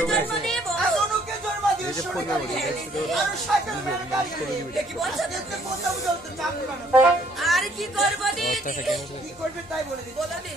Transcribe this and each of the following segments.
দেব আর কি করব দিদি? কি করবে তাই বলে দিচ্ছি। বলো দিদি।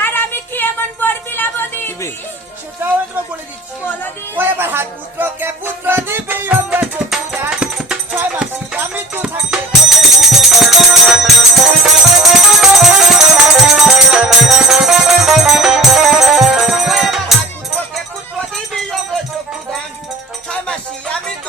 আর আমি কি এমন পর সেটাও বলে দিচ্ছি। ওই আমার হাত পুত্রকে পুত্র দিবি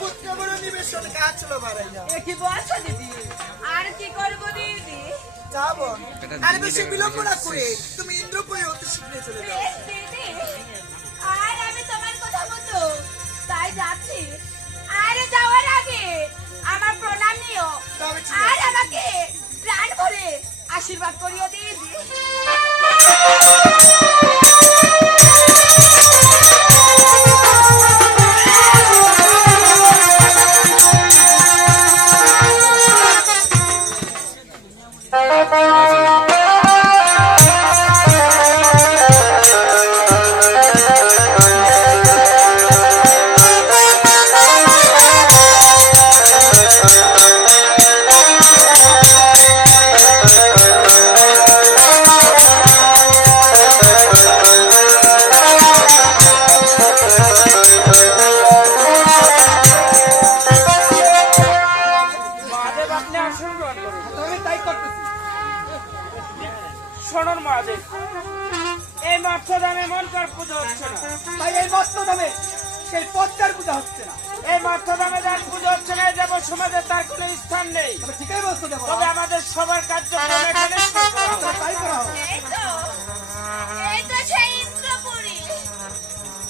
পুত্র বড় চলো কি বলছো দিদি। আর কি করব দিদি? যাব। আর বেশি বিলম্ব না করে তুমি ইন্দ্রপুরে অতি শীঘ্র চলে যাও। আর আমি তোমার কথা মতো তাই যাচ্ছি। আরে যাওয়ার আগে আমার প্রণাম নিও। আর আমাকে প্রাণ ভরে আশীর্বাদ করিও দিদি। করতেছি। শোনুন মহাদেব এই মৎস্যদানে মন কর পুজো হচ্ছে না। তাই এই মস্ত দামে সেই পদ্মার পূজা হচ্ছে না। এই মৎস্যদানে যার পুজো হচ্ছে না এই সমাজে তার কোনো স্থান নেই। তবে ঠিকই বলছো তবে আমাদের সবার কার্যক্রম এখানে। তাই করা হবে। এই তো এই তো সেই ইন্দ্রপুরী।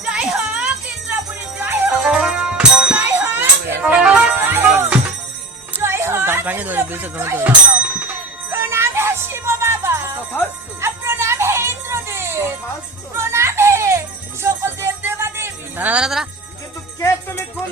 জয় হোক ইন্দ্রপুরী জয় হোক। জয় হোক জয় হোক। সকল দাঁড়া দাঁড়া কিন্তু কে তুমি কোন